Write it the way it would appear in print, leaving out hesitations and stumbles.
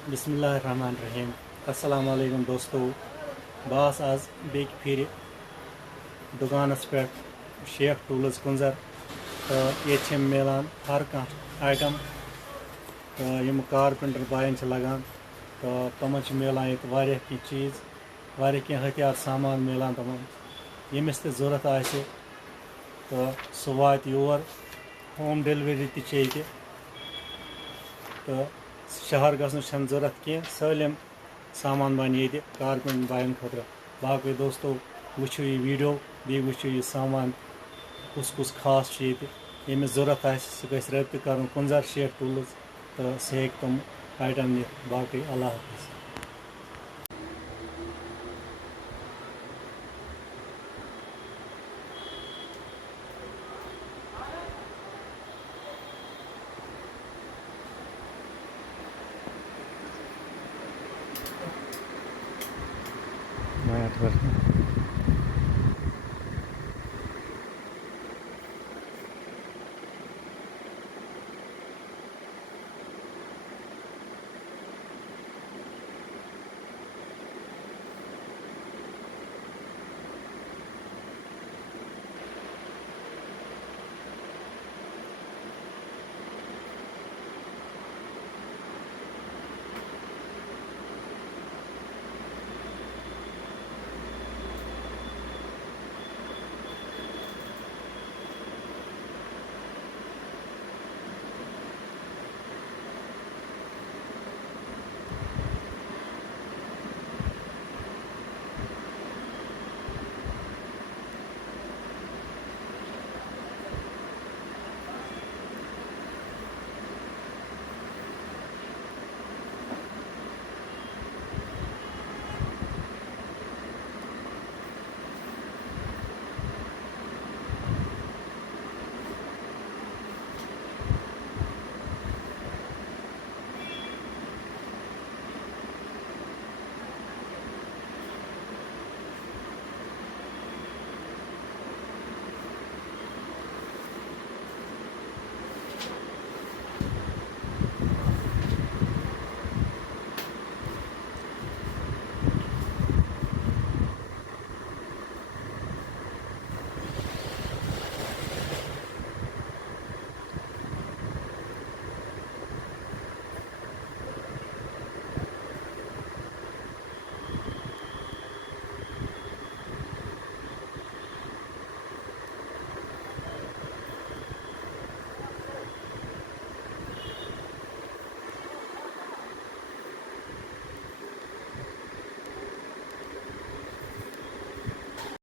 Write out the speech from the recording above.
बिस्मिल्लाहिर्रहमानिर्रहीम। अस्सलामु अलैकुम दोस्तों। बस आज बेक फिर दुकानस पे शेख टूल्स कुंजर तो ये मिलान हर कह आइटम तो यम कारपेंटर बायन लगान तो तमन मिलान ये की चीज़ की हथियार सामान मिलान तमन यमिस ते ज़रूरत आसे तो सह वात योर होम डिलीवरी ते तो शहर गसन ज़रूरत कह सलम सामान बन ये कारपेंटर बायन खतर। बाकी दोस्तों वुचो ये वीडियो बे वुचो ये सामान कुस कुस खास यमिस ज़रूरत सह गि रब्त कर कुंजर शेख टूल्स तो सह हेक तम आइटम नि। बाकी अल्लाह हाफिज़।